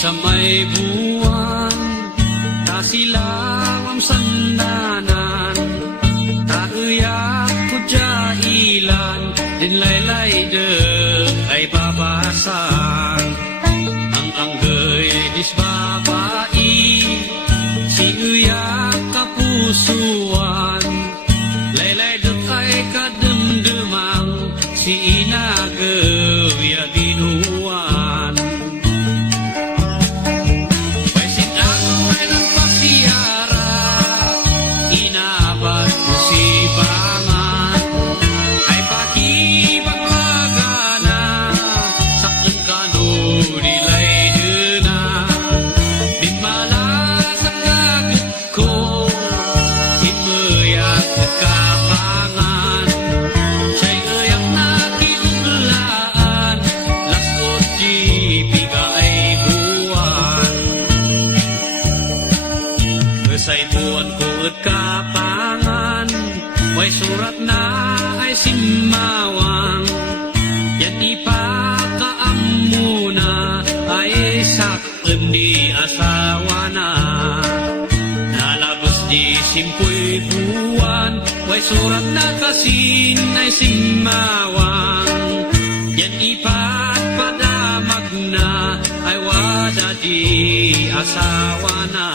sa may buwan, kasilang ang sandanan, tauyak ko jailan, din laylay de ay babasan. Ang anggay dis babai, si uyak kapusuan, laylay de ay kademdemang, si inagaw ya ginuan. Paisit ako ay nagpasiyara, inabas ko si bangan, ay pakibagagana, saktan ka no nilay na, di malas ang agad ko, imayak at kapangan, siya'y ayak na kinuglaan, lasot di bigay buwan. Kasay buwan ko at kapangan, way surat na ay simawang, yan ipakaam muna, ay saktan di asawa na. Nalabas di simpuy buwan, way surat na kasin ay simawang, yan ipatpadamag na, ay wada di asawa na.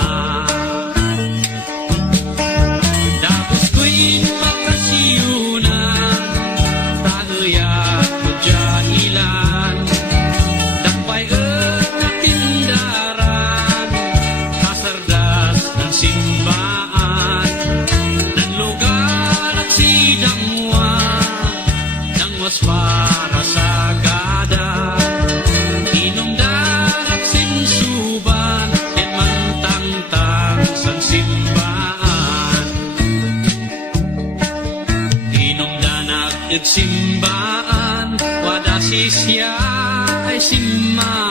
Tapos ko'y makasiyunan, tauyak ko jailan, dampay at natindaran, kasardas ng simbaan, ng lugar at sidangwa, ng was para sa gada, inumdan at sinsuban, yan mantangtang sang simbaan. Inumdan at simbaan, wada sisya ay simma